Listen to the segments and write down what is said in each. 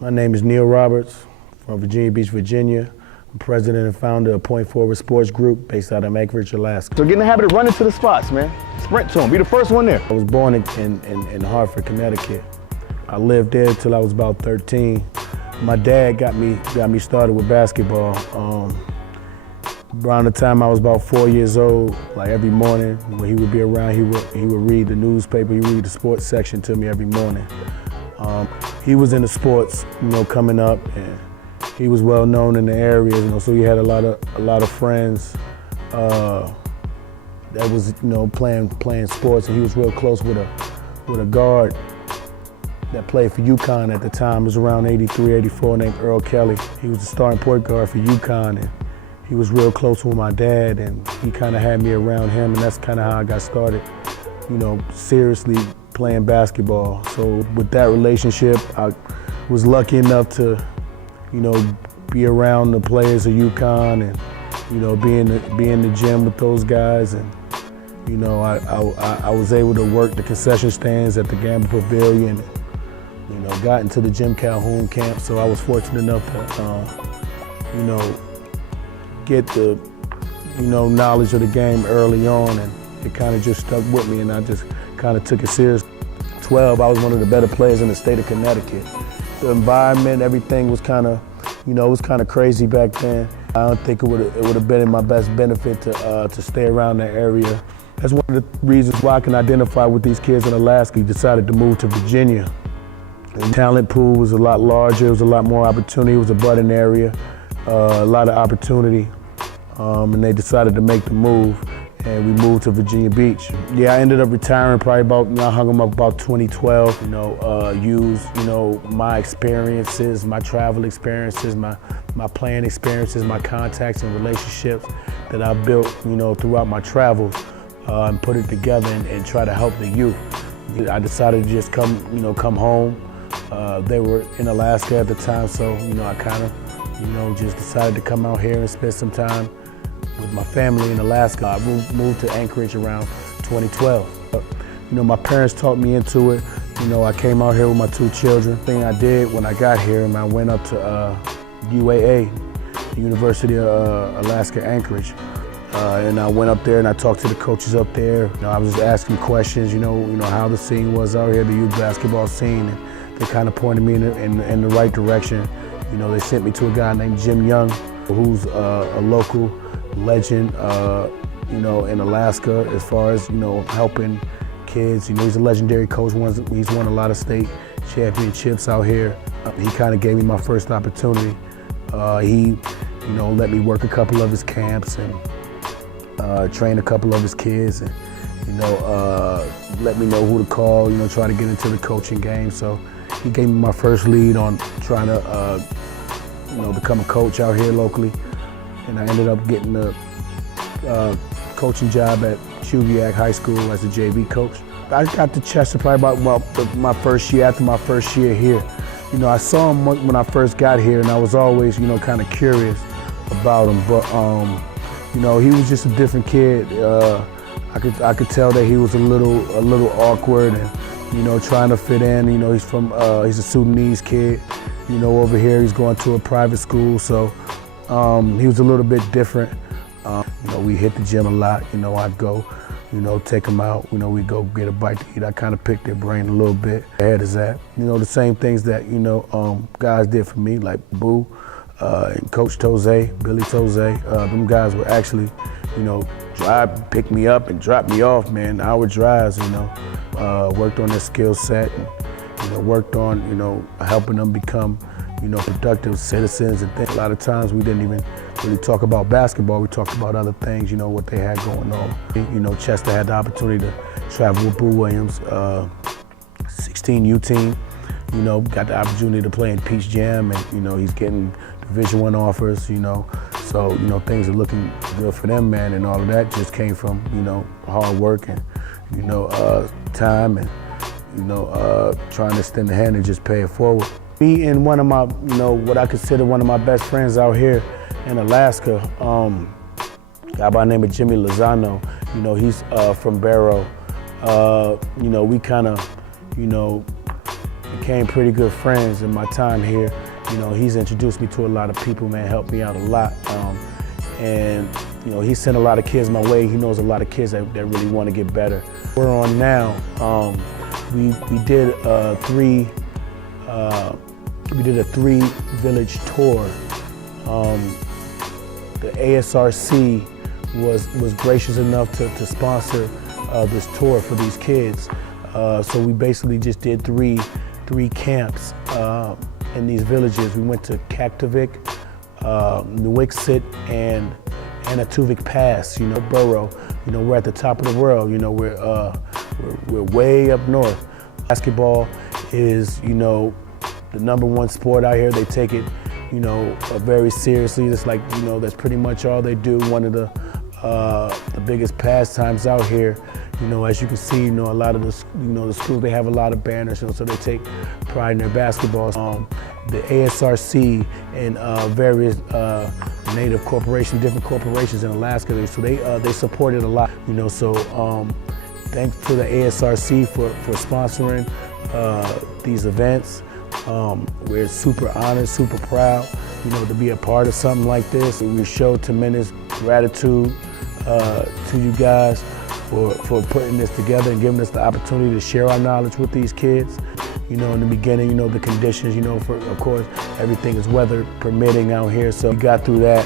My name is Neil Roberts from Virginia Beach, Virginia. I'm president and founder of Point Forward Sports Group based out of Anchorage, Alaska. So get in the habit of running to the spots, man. Sprint to them, be the first one there. I was born in Hartford, Connecticut. I lived there till I was about 13. My dad got me started with basketball. Around the time I was about 4 years old, like every morning when he would be around, he would read the newspaper, he would read the sports section to me every morning. He was into sports, coming up, and he was well known in the area, so he had a lot of friends that was, playing sports, and he was real close with a guard that played for UConn at the time. It was around 83, 84, named Earl Kelly. He was the starting point guard for UConn, and he was real close with my dad, and he kind of had me around him, and that's kind of how I got started, seriously playing basketball. So with that relationship, I was lucky enough to, be around the players of UConn and, be in the gym with those guys, and I was able to work the concession stands at the Gamble Pavilion. Got into the Jim Calhoun camp, so I was fortunate enough to, get the, knowledge of the game early on, and it kind of just stuck with me, and I just kind of took it serious. 12, I was one of the better players in the state of Connecticut. The environment, everything was kind of, it was kind of crazy back then. I don't think it would have been in my best benefit to stay around that area. That's one of the reasons why I can identify with these kids in Alaska. He decided to move to Virginia. The talent pool was a lot larger, it was a lot more opportunity, it was a budding area, a lot of opportunity, and they decided to make the move, and we moved to Virginia Beach. Yeah, I ended up retiring probably about, I hung them up about 2012, used, my experiences, my travel experiences, my playing experiences, my contacts and relationships that I built, throughout my travels, and put it together and try to help the youth. I decided to just come home. They were in Alaska at the time, so I kind of, just decided to come out here and spend some time with my family in Alaska. I moved to Anchorage around 2012. My parents talked me into it. I came out here with my 2 children. The thing I did when I got here, and I went up to UAA, the University of Alaska, Anchorage. And I went up there and I talked to the coaches up there. I was just asking questions, how the scene was out here, the youth basketball scene, and they kind of pointed me in the right direction. They sent me to a guy named Jim Young, who's a local legend, in Alaska as far as, helping kids. He's a legendary coach. He's won a lot of state championships out here. He kind of gave me my first opportunity. He, let me work a couple of his camps and train a couple of his kids, and let me know who to call, try to get into the coaching game. So he gave me my first lead on trying to become a coach out here locally, and I ended up getting a coaching job at Chuviak High School as a JV coach. I got to Chester probably about my first year, after my first year here. I saw him when I first got here, and I was always kind of curious about him, but he was just a different kid. I could tell that he was a little awkward and trying to fit in. He's a Sudanese kid. Over here he's going to a private school, so he was a little bit different. We hit the gym a lot. I'd go, take him out. We go get a bite to eat. I kind of picked their brain a little bit. Ahead is that, the same things that guys did for me, like Boo. And Coach Toze, Billy Toze, them guys would actually, drive, pick me up and drop me off, man, hour drives, worked on their skill set and, worked on, helping them become, productive citizens and things. A lot of times we didn't even really talk about basketball, we talked about other things, what they had going on. Chester had the opportunity to travel with Boo Williams, 16U team, got the opportunity to play in Peach Jam, and, he's getting Division I offers, so, things are looking good for them, man, and all of that just came from, hard work and, time and, trying to extend the hand and just pay it forward. Me and one of my, what I consider one of my best friends out here in Alaska, a guy by the name of Jimmy Lozano, he's from Barrow. We kind of, became became pretty good friends in my time here. You know, he's introduced me to a lot of people, man, helped me out a lot. And you know, he sent a lot of kids my way. He knows a lot of kids that really want to get better. We're on now. We did a three village tour. The ASRC was gracious enough to sponsor this tour for these kids. So we basically just did three camps in these villages. We went to Kaktovik, Nuiqsut, and Anatuvik Pass, you know, borough. You know, we're at the top of the world. You know, we're way up north. Basketball is, you know, the #1 sport out here. They take it, you know, very seriously. It's like, you know, that's pretty much all they do. One of the biggest pastimes out here. You know, as you can see, you know, a lot of the schools, they have a lot of banners, you know, so they take pride in their basketball. The ASRC and various native corporations, different corporations in Alaska, so they support it a lot, you know. So thanks to the ASRC for sponsoring these events. We're super honored, super proud, you know, to be a part of something like this. We show tremendous gratitude to you guys for putting this together and giving us the opportunity to share our knowledge with these kids. You know, in the beginning, you know, the conditions, you know, of course, everything is weather permitting out here, so we got through that.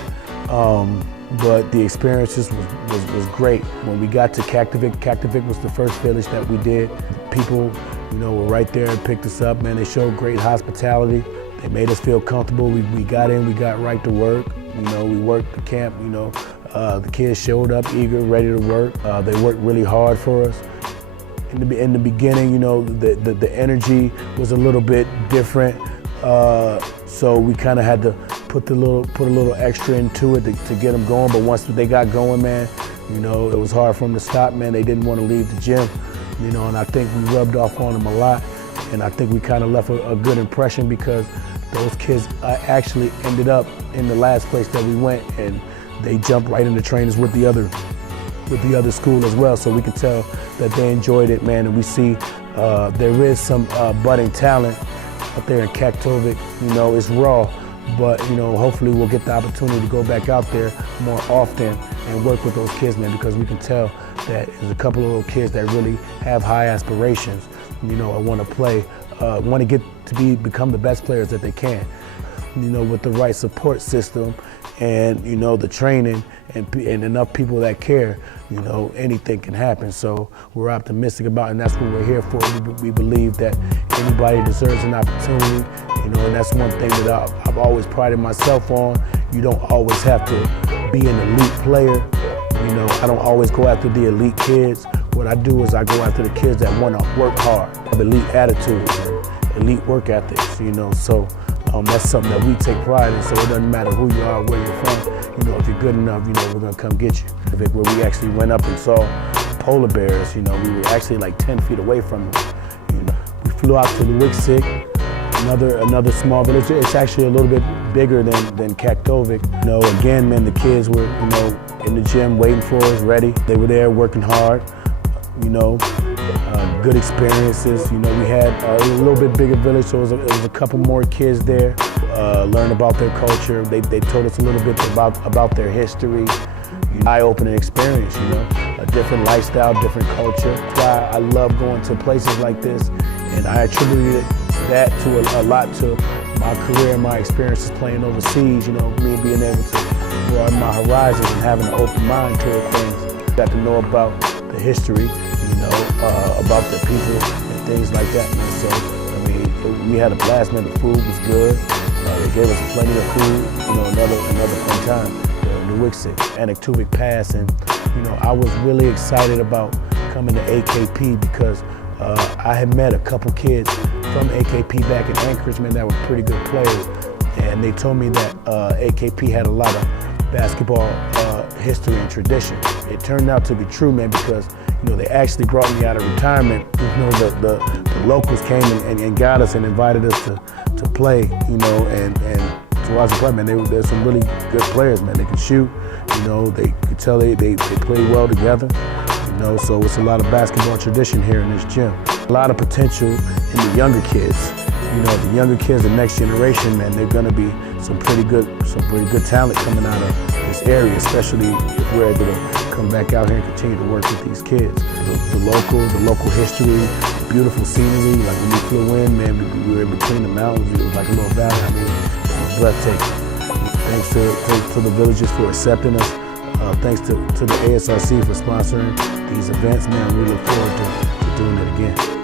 But the experiences was great. When we got to Kaktovik was the first village that we did. People, you know, were right there and picked us up, man. They showed great hospitality. They made us feel comfortable. We got in, we got right to work. You know, we worked the camp, you know. The kids showed up eager, ready to work. They worked really hard for us. In the beginning, you know, the energy was a little bit different. So we kind of had to put a little extra into it to get them going. But once they got going, man, you know, it was hard for them to stop, man. They didn't want to leave the gym, you know, and I think we rubbed off on them a lot. And I think we kind of left a good impression because those kids actually ended up in the last place that we went, and they jumped right into trainers with the other school as well. So we could tell that they enjoyed it, man. And we see there is some budding talent up there in Kaktovik. You know, it's raw, but you know, hopefully we'll get the opportunity to go back out there more often and work with those kids, man, because we can tell that there's a couple of little kids that really have high aspirations. You know, want to play, want to get to become the best players that they can. You know, with the right support system and, you know, the training and enough people that care, you know, anything can happen. So we're optimistic about it, and that's what we're here for. We believe that anybody deserves an opportunity, you know, and that's one thing that I've always prided myself on. You don't always have to be an elite player. You know, I don't always go after the elite kids. What I do is I go after the kids that want to work hard, have elite attitudes, elite work ethics, you know. So that's something that we take pride in, so it doesn't matter who you are, where you're from. You know, if you're good enough, you know, we're gonna come get you. Where we actually went up and saw polar bears, you know, we were actually like 10 feet away from them. You know, we flew out to Nuiqsut, another small village. It's actually a little bit bigger than Kaktovik. You know, again, man, the kids were, you know, in the gym waiting for us, ready. They were there working hard, you know. Good experiences. You know, we had a little bit bigger village, so it was a couple more kids there. Learn about their culture. They told us a little bit about their history. Eye-opening experience, you know, a different lifestyle, different culture. That's why I love going to places like this, and I attribute that to a lot to my career and my experiences playing overseas. You know, me being able to broaden my horizons and having an open mind toward things. Got to know about the history, you know, about the people and things like that, man. So, I mean, we had a blast, man. The food was good. They gave us plenty of food, you know, another fun time. Nuiqsut, Anatuvik Pass, and, you know, I was really excited about coming to AKP because I had met a couple kids from AKP back in Anchorage, man, that were pretty good players. And they told me that AKP had a lot of basketball history and tradition. It turned out to be true, man, because, you know, they actually brought me out of retirement. You know, the locals came and got us and invited us to play, you know, and to watch the play, man. There's some really good players, man. They can shoot, you know, they could tell they play well together, you know, so it's a lot of basketball tradition here in this gym. A lot of potential in the younger kids, you know, the younger kids, the next generation, man, they're gonna be some pretty good talent coming out of this area, especially if we're able to come back out here and continue to work with these kids. The local history, beautiful scenery. Like when we flew in, man, we were in between the mountains. It was like a little valley. I mean, it was breathtaking. Thanks to the villagers for accepting us. Thanks to the ASRC for sponsoring these events, man. We look forward to doing it again.